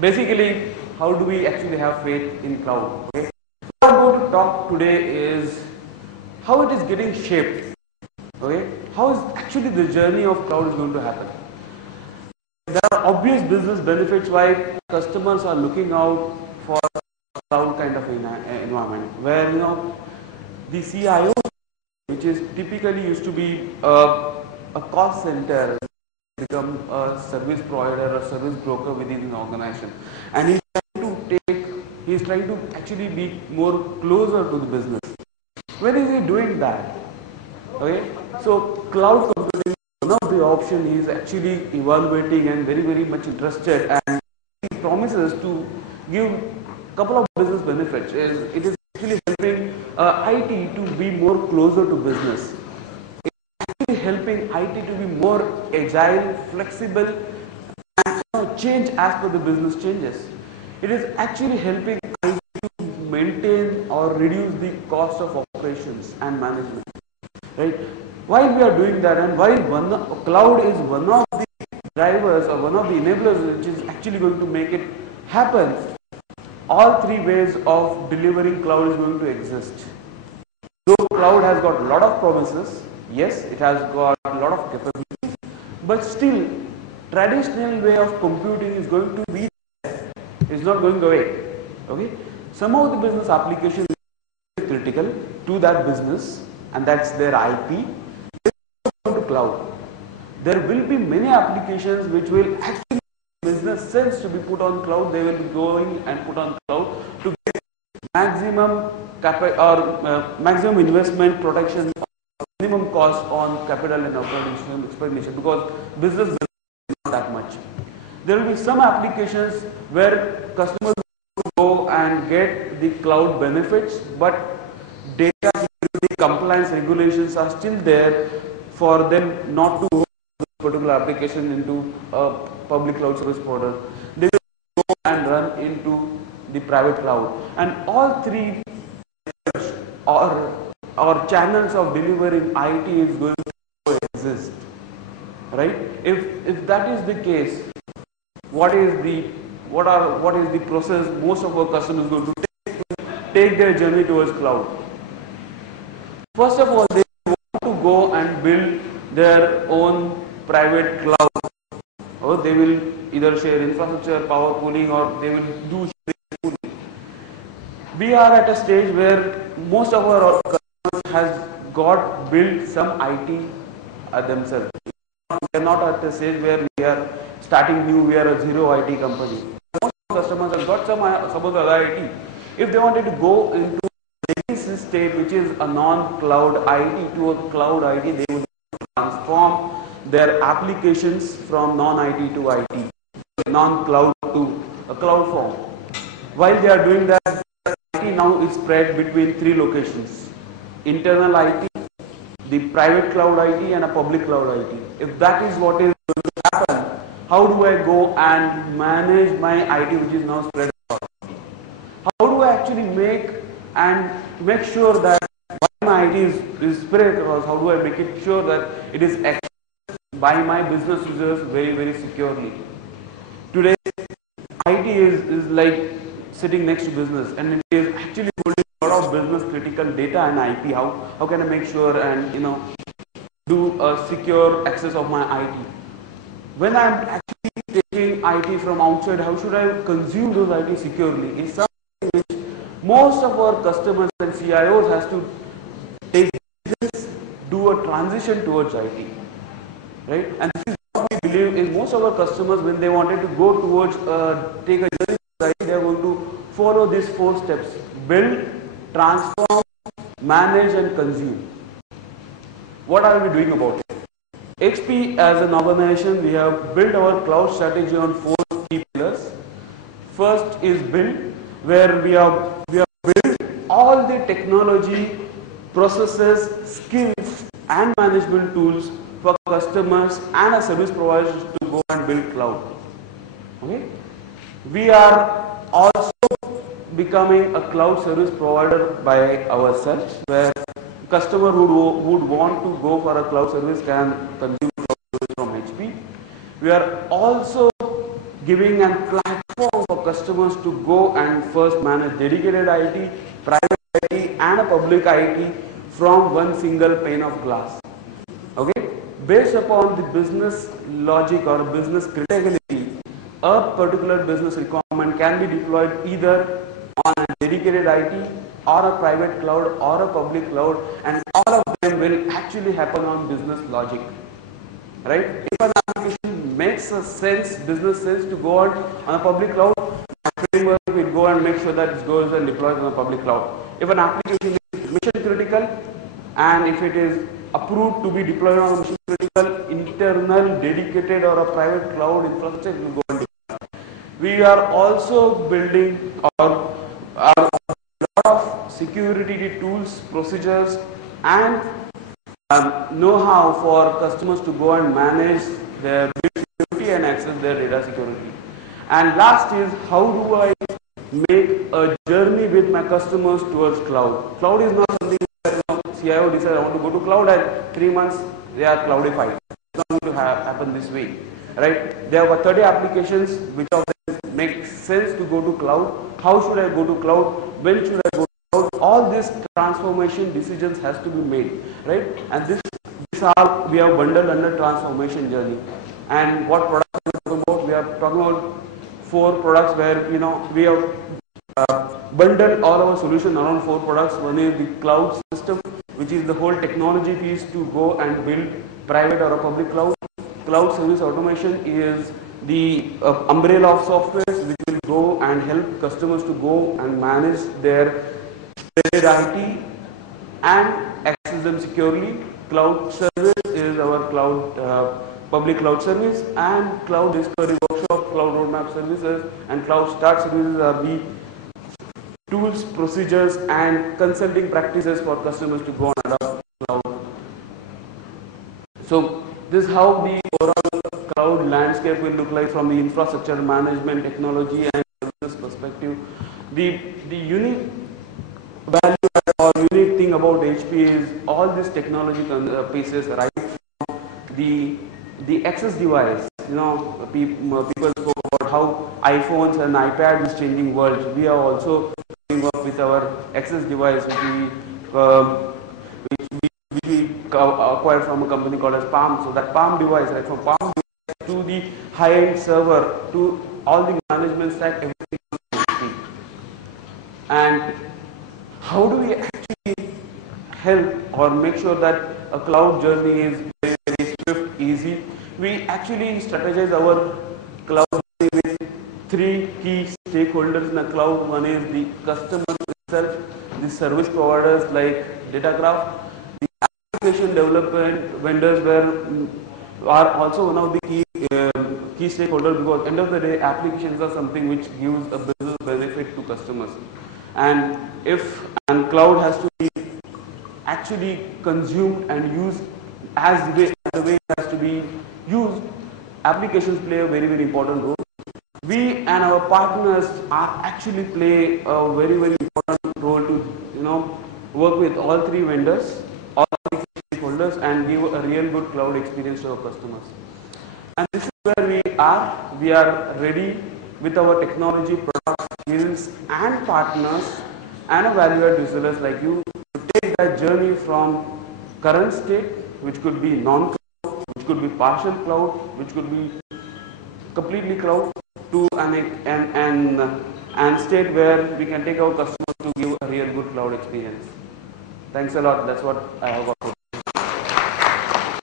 basically, how do we actually have faith in cloud? Okay. What I'm going to talk today is how it is getting shaped. Okay. How is actually the journey of cloud is going to happen? There are obvious business benefits why customers are looking out for cloud kind of environment, where the CIO, which is typically used to be a cost center, become a service provider or service broker within an organization, and he's trying to actually be more closer to the business. When is he doing that? Okay, so cloud computing, one of the option is actually evaluating and very much interested, and he promises to give couple of business benefits. It is actually helping IT to be more closer to business. It is actually helping IT to be more agile, flexible, and change as per the business changes. It is actually helping IT to maintain or reduce the cost of operations and management. Right? Why we are doing that, and why cloud is one of the drivers or one of the enablers which is actually going to make it happen. All three ways of delivering cloud is going to exist. Though cloud has got a lot of promises, yes, it has got a lot of capabilities, but still traditional way of computing is going to be there. It's not going away. Okay? Some of the business applications are critical to that business, and that's their IP. They will go to cloud. There will be many applications which will actually business sense to be put on cloud. They will be going and put on cloud to get maximum maximum investment protection, minimum cost on capital and operating expenditure, because business is not that much. There will be some applications where customers will go and get the cloud benefits, but data security compliance regulations are still there for them not to hold this particular application into a public cloud service provider. They will go and run into the private cloud, and all three or channels of delivering IT is going to exist. Right? If that is the case, what is the process most of our customers going to take their journey towards cloud? First of all, they want to go and build their own private cloud, or they will either share infrastructure, power pooling, or they will do sharing pooling. We are at a stage where most of our customers has got built some IT themselves. We are not at a stage where we are starting new, we are a zero IT company. Most customers have got some of the other IT. If they wanted to go into legacy state, which is a non-cloud IT to a cloud IT, they would transform their applications from non-IT to IT, non-cloud to a cloud form. While they are doing that, IT now is spread between three locations: internal IT, the private cloud IT, and a public cloud IT. If that is what is going to happen, how do I go and manage my IT which is now spread across? How do I actually make sure that my IT is spread across? How do I make it sure that it is accessed by my business users very securely? Today, IT is like sitting next to business, and it is actually holding a lot of business critical data and IP. How can I make sure and do a secure access of my IT? When I'm actually taking IT from outside, how should I consume those IT securely? Is something which most of our customers and CIOs has to take this, do a transition towards IT, right? And this is what we believe is most of our customers, when they wanted to go towards take a journey towards IT, they are going to follow these 4 steps: build, transform, manage, and consume. What are we doing about it? HP as an organization, we have built our cloud strategy on 4 key pillars. First is build, where we have built all the technology, processes, skills, and management tools for customers and our service providers to go and build cloud. Okay? We are also becoming a cloud service provider by ourselves, where customer who would want to go for a cloud service can consume cloud service from HP. We are also giving a platform platform for customers to go and first manage dedicated IT, private IT and a public IT from one single pane of glass. Okay, based upon the business logic or business criticality, a particular business requirement can be deployed either on a dedicated IT or a private cloud or a public cloud, and all of them will actually happen on business logic. Right? If an application makes a sense, business sense to go on a public cloud, a framework will go and make sure that it goes and deploys on a public cloud. If an application is mission critical and if it is approved to be deployed on a mission critical internal dedicated or a private cloud infrastructure, it will go and deploy. We are also building a lot of security tools, procedures and know-how for customers to go and manage their security and access their data security. And last is, how do I make a journey with my customers towards cloud? Cloud is not something that CIO decides I want to go to cloud and 3 months they are cloudified. It's not going to happen this way, right? There are 30 applications, which of them make sense to go to cloud? How should I go to cloud? When should I go to cloud? All these transformation decisions has to be made, right? And this all we have bundled under transformation journey. And what products are we talking about? We are talking about 4 products where we have bundled all our solution around 4 products. One is the cloud system, which is the whole technology piece to go and build private or a public cloud. Cloud service automation is the umbrella of software which will go and help customers to go and manage their IT and access them securely. Cloud service is our cloud public cloud service, and cloud discovery workshop, cloud roadmap services, and cloud start services are the tools, procedures and consulting practices for customers to go and adopt cloud. So this is how the overall cloud landscape will look like from the infrastructure management, technology and services perspective. The unique value or unique thing about HP is all these technology pieces, right from the access device. People spoke about how iPhones and iPads is changing world. We are also coming up with our access device, which we acquired from a company called as Palm. So that Palm device, right, from Palm device to the high-end server to all the management stack, everything is HP. And how do we actually help or make sure that a cloud journey is very, very swift, easy? We actually strategize our cloud journey with 3 key stakeholders in the cloud. One is the customer itself, the service providers like Datacraft, the application development vendors are also one of the key stakeholders, because at the end of the day, applications are something which gives a business benefit to customers. And cloud has to be actually consumed and used as the way it has to be used. Applications play a very, very important role. We and our partners are actually play a very, very important role to work with all 3 vendors, all 3 stakeholders, and give a real good cloud experience to our customers. And this is where we are. We are ready with our technology, products, skills and partners and a value-add resellers like you to take that journey from current state, which could be non-cloud, which could be partial cloud, which could be completely cloud, to an state where we can take our customers to give a real good cloud experience. Thanks a lot. That's what I have got.